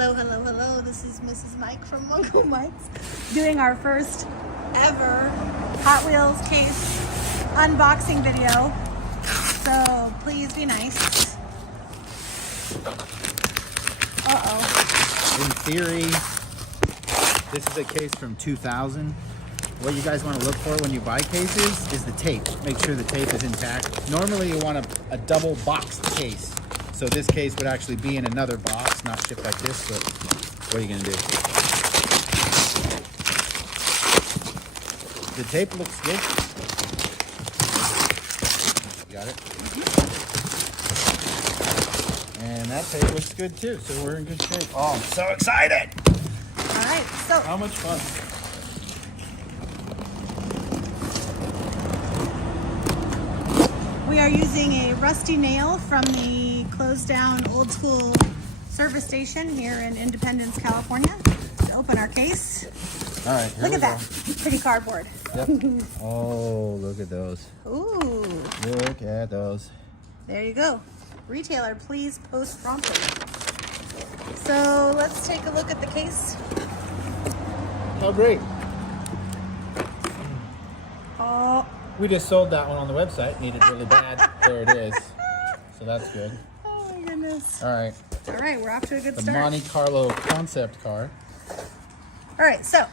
Hello, hello, hello. This is Mrs. Mike from Muncle Mike's doing our first ever Hot Wheels case unboxing video. So please be nice. Uh-oh. In theory, this is a case from 2000. What you guys want to look for when you buy cases is the tape. Make sure the tape is intact. Normally you want a double boxed case. So this case would actually be in another box, not shipped like this, but what are you gonna do? The tape looks good. You got it? And that tape looks good too, so we're in good shape. Oh, I'm so excited! All right, so How much fun? we are using a rusty nail from the closed down old school service station here in Independence, California to open our case. All right, here Look we at that, go. pretty cardboard. Yep. Oh, look at those. Ooh, Look at those. there you go. Retailer, please post promptly. So let's take a look at the case. Oh, great. Oh, We just sold that one on the website. Needed really bad. There it is. So that's good. oh my goodness. All right. All right, we're off to a good The start. Monte Carlo concept car. All right, so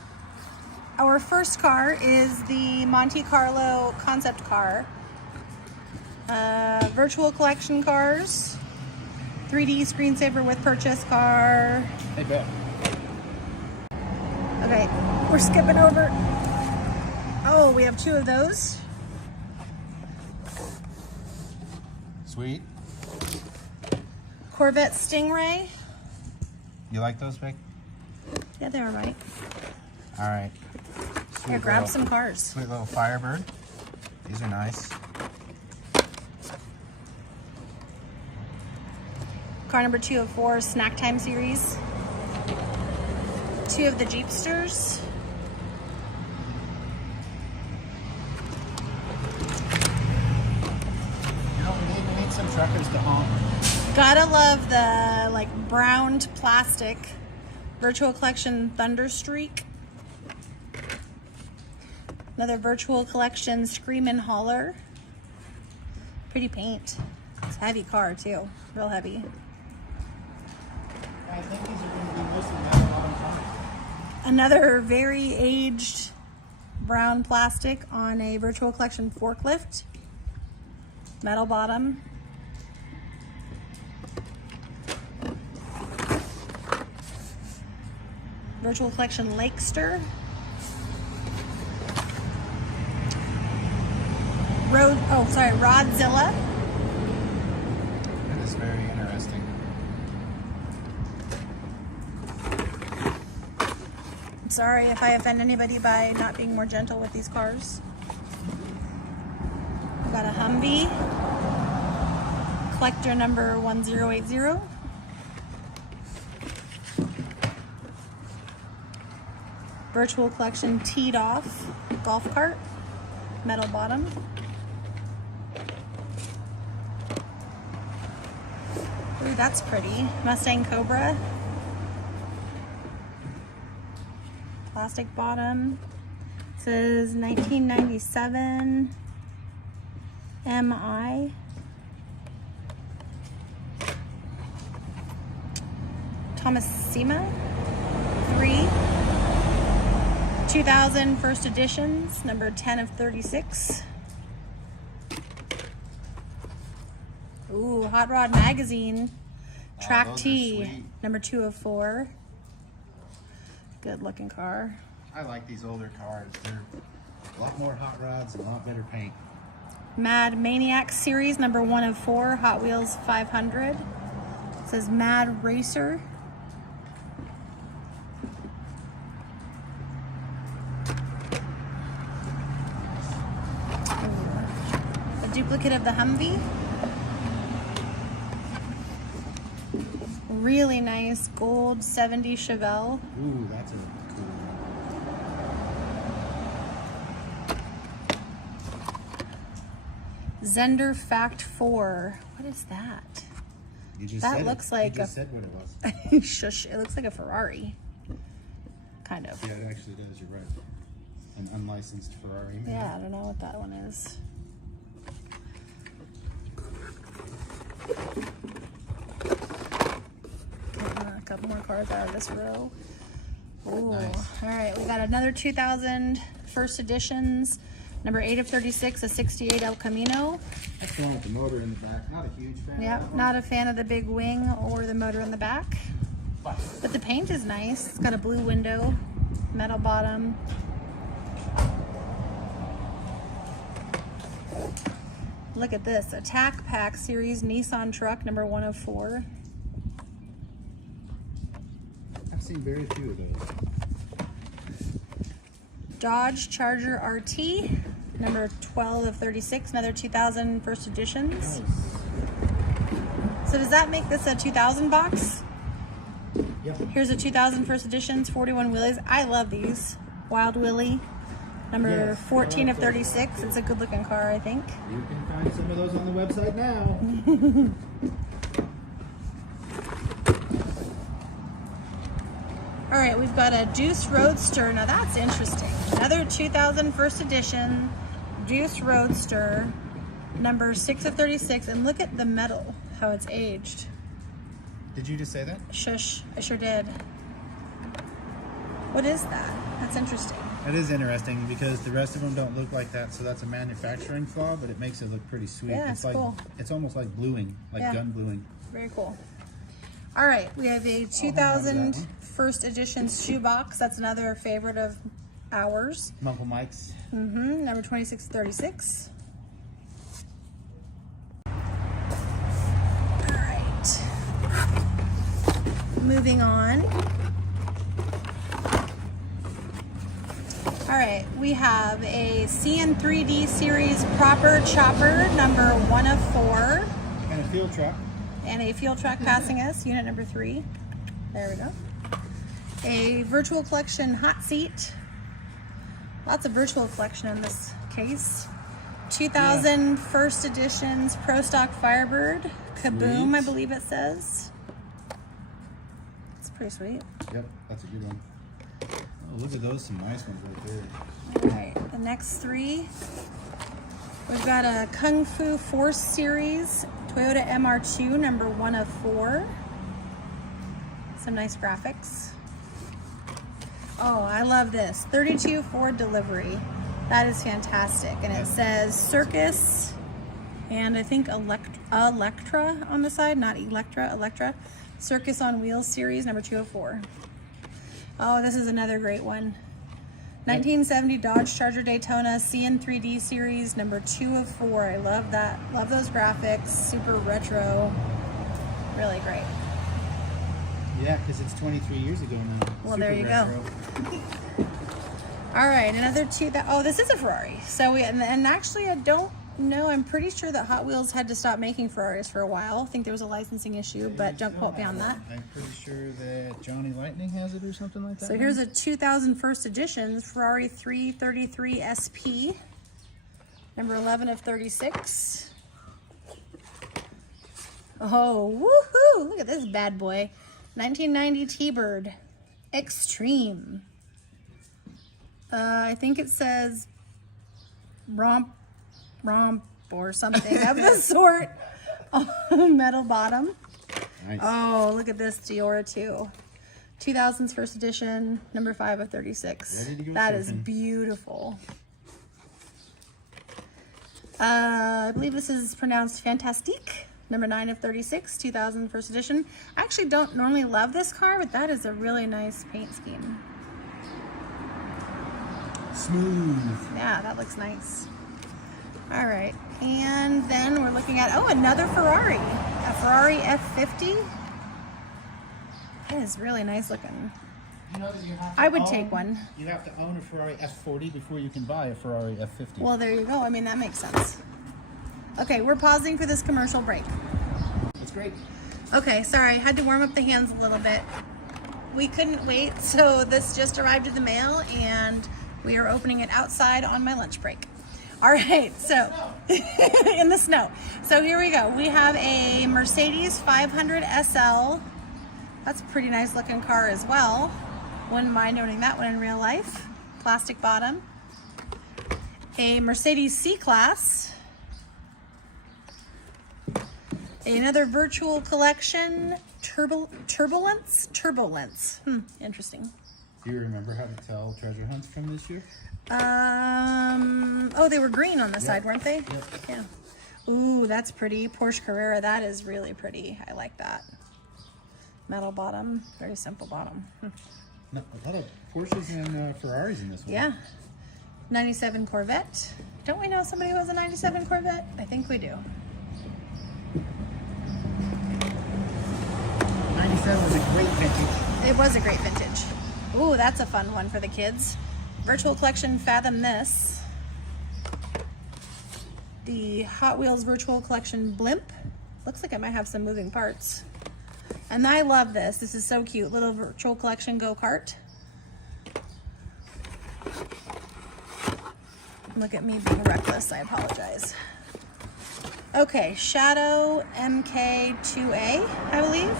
our first car is the Monte Carlo concept car. Virtual collection cars. 3D screensaver with purchase car. Hey, bet. Okay, we're skipping over. Oh, we have two of those. Sweet. Corvette Stingray. You like those, Vic? Yeah, they were right. All right. Sweet Here, grab little- some cars. Sweet little Firebird. These are nice. Car number 2 of 4, Snack Time series. 2 of the Jeepsters. You know, we need some truckers to honk. Gotta love the like browned plastic virtual collection Thunderstreak. Another virtual collection Screamin' Holler. Pretty paint. It's a heavy car too, real heavy. I think these are going to be mostly metal bottom tires. Another very aged brown plastic on a virtual collection forklift. Metal bottom. Virtual collection Lakester. Rodzilla. That is very interesting. I'm sorry if I offend anybody by not being more gentle with these cars. We've got a Humvee. Collector number 1080. Virtual collection teed off golf cart, metal bottom. Ooh, that's pretty. Mustang Cobra. Plastic bottom. It says 1997 MI. Thomasima 3. 2000 first editions, number 10 of 36. Ooh, Hot Rod Magazine, Track those are T, sweet. number 2 of 4. Good looking car. I like these older cars. They're a lot more hot rods and a lot better paint. Mad Maniac series, number 1 of 4, Hot Wheels 500. It says Mad Racer. A duplicate of the Humvee. Really nice gold 70 Chevelle. Ooh, that's a cool one. Zender Fact 4. What is that? You just That said looks it. like You just said what it was. Shush, it looks like a Ferrari. Kind of. Yeah, it actually does. You're right. An unlicensed Ferrari. Yeah, I don't know what that one is. A couple more cars out of this row. Ooh. Nice. All right, we got another 2000 first editions. Number 8 of 36, a 68 El Camino. That's the one with the motor in the back. Not a huge fan. Yep, not a fan of the big wing or the motor in the back. But the paint is nice. It's got a blue window, metal bottom. Look at this, Attack Pack Series Nissan truck, number 104. I've seen very few of those. Dodge Charger RT, number 12 of 36, another 2000 first editions. Nice. So does that make this a 2000 box? Yep. Here's a 2000 first editions, 41 wheelies. I love these. Wild Willie, number Yes, 14 of I like those. 36. It's a good looking car, I think. You can find some of those on the website now. All right, we've got a Deuce Roadster. Now that's interesting. Another 2000 first edition Deuce Roadster, number 6 of 36. And look at the metal, how it's aged. Did you just say that? Shush, I sure did. What is that? That's interesting. That is interesting because the rest of them don't look like that, so that's a manufacturing flaw, but it makes it look pretty sweet. Yeah, it's like cool. It's almost like bluing, like Yeah. gun bluing. Very cool. All right, we have a 2000 one. first edition shoebox. That's another favorite of ours. Muncle Mike's. Number 2636. All right. Moving on. All right, we have a CN3D series proper chopper, number 1 of 4. And a field truck. And a fuel truck passing us, unit number 3. There we go. A virtual collection hot seat. Lots of virtual collection in this case. 2000 first editions Pro Stock Firebird. Kaboom, Sweet. I believe it says. It's pretty sweet. Yep, that's a good one. Oh, look at those, some nice ones right there. All right, the next 3. We've got a Kung Fu Force series Toyota MR2, number 1 of 4. Some nice graphics. Oh, I love this. 32 Ford delivery. That is fantastic. And it says Circus and I think Electra on the side, not Electra. Circus on Wheels series, number 204. Oh, this is another great one. 1970 Dodge Charger Daytona CN3D series, number 2 of 4. I love that. Love those graphics. Super retro. Really great. Yeah, because it's 23 years ago now. Well, there you go. All right, another 2 that. Oh, this is a Ferrari. So we and actually I don't know. I'm pretty sure that Hot Wheels had to stop making Ferraris for a while. I think there was a licensing issue, but don't quote me on that. I'm pretty sure that Johnny Lightning has it or something like that. So here's a 2000 first edition Ferrari 333 SP, number 11 of 36. Oh, woohoo! Look at this bad boy. 1990 T-Bird Extreme. I think it says romp or something of the sort. Metal bottom. Nice. Oh, look at this Diora too. 2000's first edition, number 5 of 36. Ready to go That is surfing. beautiful. I believe this is pronounced Fantastique. Number 9 of 36, 2000 first edition. I actually don't normally love this car, but that is a really nice paint scheme. Smooth. Yeah, that looks nice. All right, and then we're looking at, oh, another Ferrari. A Ferrari F50. That is really nice looking. You know that you have to I would own- take one. You have to own a Ferrari F40 before you can buy a Ferrari F50. Well, there you go. I mean, that makes sense. Okay, we're pausing for this commercial break. That's great. Okay, sorry, I had to warm up the hands a little bit. We couldn't wait, so this just arrived in the mail, and we are opening it outside on my lunch break. All right, so in the snow. So here we go. We have a Mercedes 500 SL. That's a pretty nice looking car as well. Wouldn't mind owning that one in real life. Plastic bottom. A Mercedes C-Class. Another virtual collection, Turbulence. Interesting. Do you remember how to tell treasure hunts from this year? Oh, they were green on the side, weren't they? Yep. Yeah. Ooh, that's pretty. Porsche Carrera, that is really pretty. I like that. Metal bottom, very simple bottom. No, a lot of Porsches and Ferraris in this one. Yeah. 97 Corvette. Don't we know somebody who has a 97 Corvette? I think we do. 97 was a great vintage. It was a great vintage. Ooh, that's a fun one for the kids. Virtual collection, Fathom This. The Hot Wheels Virtual Collection Blimp. Looks like it might have some moving parts. And I love this. This is so cute. Little virtual collection go-kart. Look at me being reckless. I apologize. Okay, Shadow MK2A, I believe.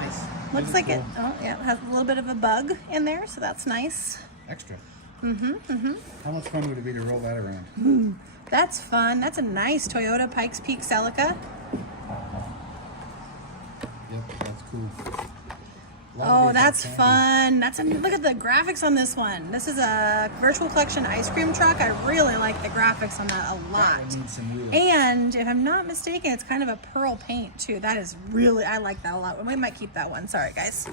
Nice. Looks like it. Oh, yeah, it has a little bit of a bug in there, so that's nice. Extra. How much fun would it be to roll that around? That's fun. That's a nice Toyota Pikes Peak Celica. Yep, that's cool. Oh, that's fun. Look at the graphics on this one. This is a virtual collection ice cream truck. I really like the graphics on that a lot. That needs some wheels. And if I'm not mistaken, it's kind of a pearl paint too. That is really, I like that a lot. We might keep that one. Sorry, guys.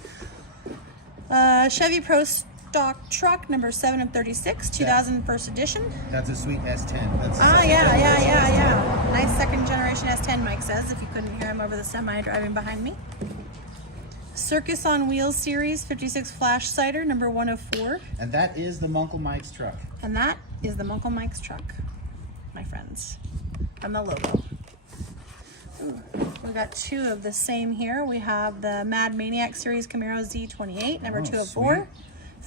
Chevy Pro Stock Truck number 7 of 36, 2001st edition. That's a sweet S10. That's Yeah. Nice second generation S10, Mike says, if you couldn't hear him over the semi driving behind me. Circus on Wheels series, 56 Flash Cider, number 104. And that is the Muncle Mike's truck. And that is the Muncle Mike's truck, my friends, from the logo. Ooh, we got two of the same here. We have the Mad Maniac series Camaro Z28, number 204. Sweet.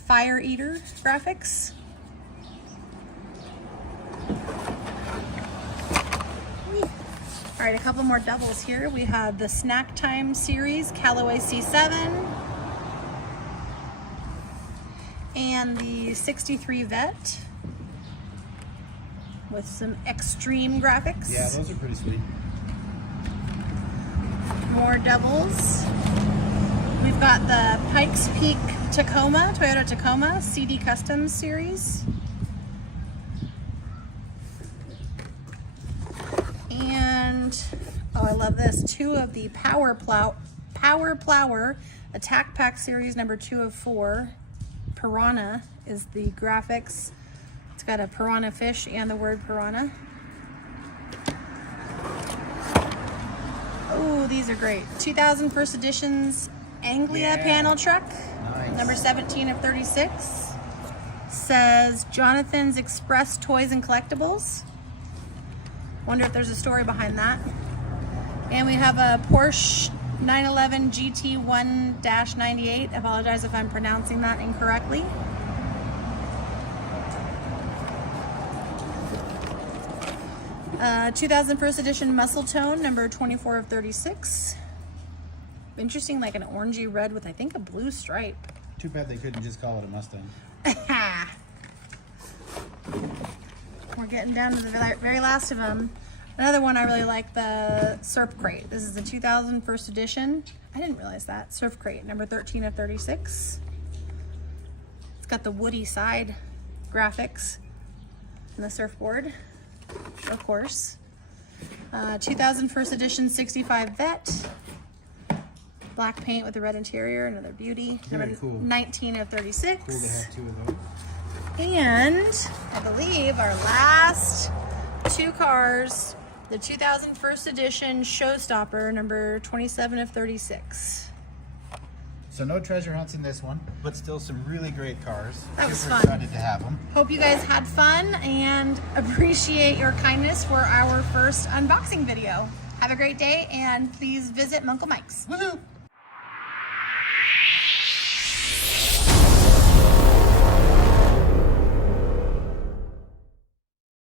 Fire Eater graphics. All right, a couple more doubles here. We have the Snack Time series, Callaway C7, and the 63 Vet with some extreme graphics. Yeah, those are pretty sweet. More doubles. We've got the Pikes Peak Tacoma, Toyota Tacoma CD Customs series. And, oh, I love this. Two of the Power Plower Attack Pack series, number 2 of 4. Piranha is the graphics. It's got a piranha fish and the word piranha. Oh, these are great. 2001st editions Anglia panel truck, Nice. number 17 of 36. Says Jonathan's Express Toys and Collectibles. Wonder if there's a story behind that. And we have a Porsche 911 GT1-98. I apologize if I'm pronouncing that incorrectly. Uh, 2001st edition Muscle Tone, number 24 of 36. Interesting, like an orangey red with, I think, a blue stripe. Too bad they couldn't just call it a Mustang. We're getting down to the very last of them. Another one I really like, the Surf Crate. This is the 2001st edition. I didn't realize that. Surf Crate, number 13 of 36. It's got the woody side graphics and the surfboard, of course. 2001st edition 65 Vet. Black paint with a red interior, another beauty. Very Number cool. 19 of 36. Cool to have two of those. And I believe our last two cars, the 2001st edition Showstopper, number 27 of 36. So no treasure hunts in this one, but still some really great cars. That was Super fun. excited to have them. Hope you guys had fun and appreciate your kindness for our first unboxing video. Have a great day and please visit Muncle Mike's. Woohoo!